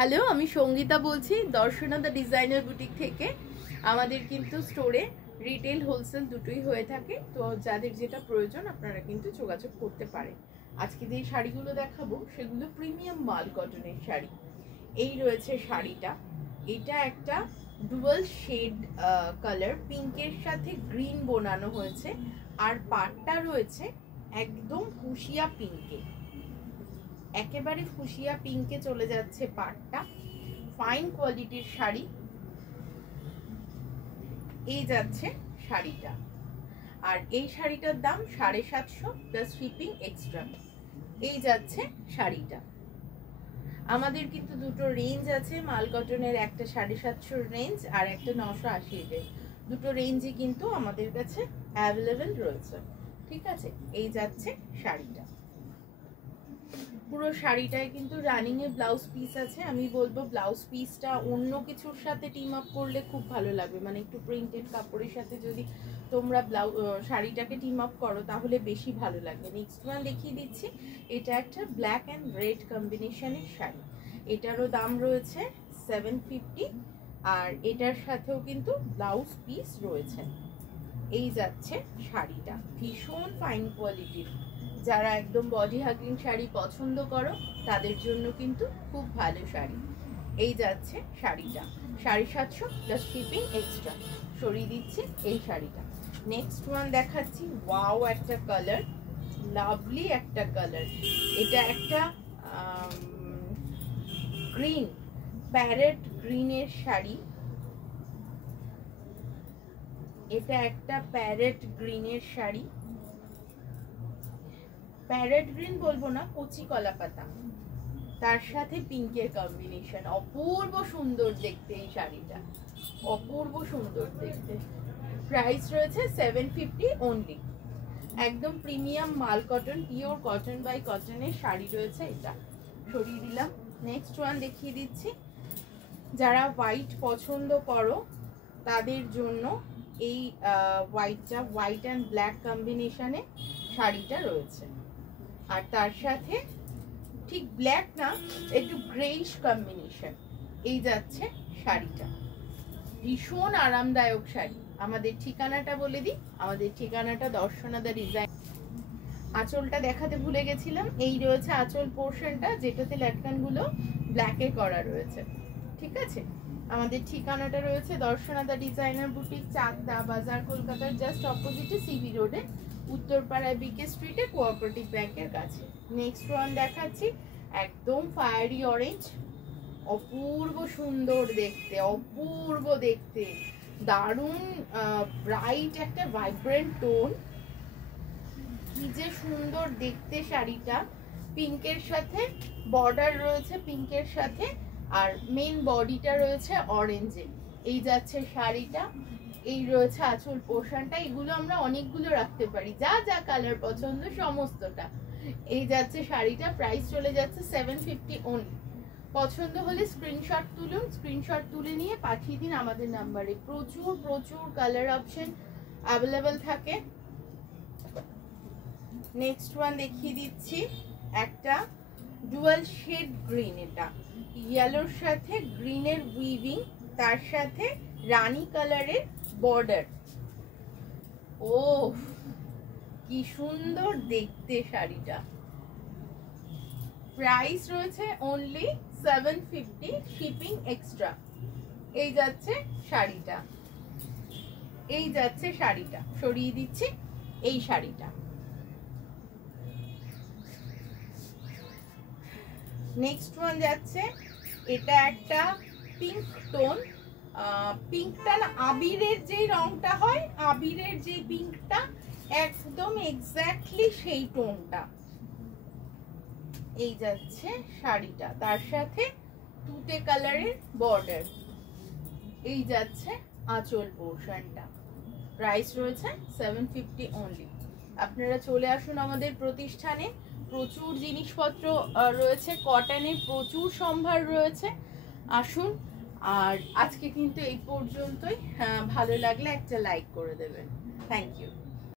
Hello, আমি সঙ্গীতা বলছি Darshana the designer boutique থেকে। আমাদের কিন্তু স্টোরে রিটেল হোলসেল দুটোই হয়ে থাকে, তো যাদের যেটা প্রয়োজন আপনারা কিন্তু যোগাযোগ করতে পারেন। আজকে যে শাড়িগুলো দেখাবো সেগুলো প্রিমিয়াম মাল কটনের শাড়ি। এই রয়েছে শাড়িটা, এটা একটা ডুয়াল শেড কালার, পিঙ্কের সাথে গ্রিন বোনানো হয়েছে, আর পাটটা রয়েছে একদম ফুসিয়া পিঙ্কে, একেবারে ফুসিয়া পিঙ্কে চলে যাচ্ছে পাটটা। ফাইন কোয়ালিটির শাড়ি। এই যাচ্ছে শাড়িটা, আর এই শাড়িটার দাম 750 প্লাস শিপিং এক্সট্রা। এই যাচ্ছে শাড়িটা। আমাদের কিন্তু দুটো রেঞ্জ আছে মাল কটনের, একটা 750 রেঞ্জ আর একটা 980 রেঞ্জ। দুটো রেঞ্জই কিন্তু আমাদের কাছে অ্যাভেলেবেল রয়েছে। ঠিক আছে, এই যাচ্ছে শাড়িটা। পুরো শাড়িটায় কিন্তু রানিং এ ব্লাউজ পিস আছে। আমি বলবো ব্লাউজ পিসটা অন্য কিছুর সাথে টিম আপ করলে খুব ভালো লাগবে, মানে একটু প্রিন্টেড কাপড়ের সাথে যদি তোমরা শাড়িটাকে টিম আপ করো তাহলে বেশি ভালো লাগবে। নেক্সট ওয়ান দেখিয়ে দিচ্ছি, এটা একটা ব্ল্যাক অ্যান্ড রেড কম্বিনেশনের শাড়ি। এটারও দাম রয়েছে 750, আর এটার সাথেও কিন্তু ব্লাউজ পিস রয়েছে। এই যাচ্ছে শাড়িটা, ভীষণ ফাইন কোয়ালিটির। যারা একদম বডি হাগিং শাড়ি পছন্দ করো তাদের জন্য কিন্তু খুব ভালো শাড়ি। এই যাচ্ছে শাড়িটা, 750 প্লাস শিপিং এক্সট্রা। সরিয়ে দিচ্ছি এই শাড়িটা। নেক্সট ওয়ান দেখাচ্ছি, ওয়াও একটা কালার, লাভলি একটা কালার। এটা একটা গ্রিন, প্যারেট গ্রিনের শাড়ি। এটা একটা প্যারেট গ্রিনের শাড়ি, প্যারেট গ্রিন বলবো না, কচি কলা পাতা, তার সাথে পিঙ্কের কম্বিনেশন। অপূর্ব সুন্দর দেখতে এই শাড়িটা, অপূর্ব সুন্দর দেখতে। প্রাইস রয়েছে 750 অনলি। একদম প্রিমিয়াম মাল কটন, পিওর কটন বাই কটনের শাড়ি রয়েছে এটা। সরিয়ে দিলাম। নেক্সট ওয়ান দেখিয়ে দিচ্ছি, যারা হোয়াইট পছন্দ করো তাদের জন্য এই হোয়াইটটা, হোয়াইট অ্যান্ড ব্ল্যাক কম্বিনেশনে শাড়িটা রয়েছে। আর তার সাথে ঠিক ব্ল্যাক না, একটু গ্রেইশ কম্বিনেশন। এই যাচ্ছে শাড়িটা, ভীষণ আরামদায়ক শাড়ি। আমাদের ঠিকানাটা বলে দিই, আমাদের ঠিকানাটা দর্শনা দ্য ডিজাইন। আঁচলটা দেখাতে ভুলে গেছিলাম, এই রয়েছে আঁচল পোর্শনটা, যেটাতে ল্যাটকানগুলো ব্ল্যাকে করা রয়েছে। ঠিক আছে, আমাদের ঠিকানাটা রয়েছে Darshana the designer boutique, Chakdah বাজার, কলকাতার জাস্ট অপোজিটে সিবি রোডে, উত্তরপাড়ায় বিকে স্ট্রিটে, কোঅপারেটিভ ব্যাংকের কাছে। নেক্সট ওয়ান দেখাচ্ছি, একদম ফায়ারি অরেঞ্জ, অপূর্ব সুন্দর দেখতে, অপূর্ব দেখতে, দারুণ ব্রাইট একটা ভাইব্রেন্ট টোন। কি যে সুন্দর দেখতে শাড়িটা। পিঙ্কের সাথে বর্ডার রয়েছে, পিঙ্কের সাথে, আর মেন বডিটা রয়েছে অরেঞ্জে। এই যাচ্ছে শাড়িটা। এই রয়েছে আঁচল পোর্শনটা। এগুলো আমরা অনেকগুলো রাখতে পারি, যা যা কালার পছন্দ সমস্তটা। এই যাচ্ছে শাড়িটা, প্রাইস চলে যাচ্ছে 750 অনলি। পছন্দ হলে স্ক্রিনশট তুলুন, স্ক্রিনশট তুলে নিয়ে পাঠিয়ে দিন আমাদের নাম্বারে। প্রচুর প্রচুর কালার অপশন অ্যাভেলেবেল থাকে। নেক্সট ওয়ান দেখিয়ে দিচ্ছি, একটা ডুয়াল শেড গ্রিন। এটা ইয়েলোর সাথে গ্রিনের উইভিং, তার সাথে রানী কালারের বর্ডার। ও কি সুন্দর দেখতে শাড়িটা। প্রাইস রয়েছে অনলি 750, শিপিং এক্সট্রা। এই যাচ্ছে শাড়িটা, এই যাচ্ছে শাড়িটা। সরিয়ে দিচ্ছি এই শাড়িটা। নেক্সট ওয়ান যাচ্ছে, এটা একটা পিঙ্ক টোন। পিঙ্কটা না, আবিরের যে রংটা হয়, আবিরের যে পিঙ্কটা, একদম এক্স্যাক্টলি সেই টোনটা। এই যাচ্ছে শাড়িটা, তার সাথে তুতে কালারের বর্ডার। এই যাচ্ছে আঁচল পোর্শনটা। প্রাইস রয়েছে 750 অনলি। আপনারা চলে আসুন আমাদের প্রতিষ্ঠানে, প্রচুর জিনিসপত্র রয়েছে, কটনের প্রচুর সম্ভার রয়েছে। আসুন। আর আজকে কিন্তু এই পর্যন্তই। ভালো লাগলে একটা লাইক করে দেবেন। Thank you.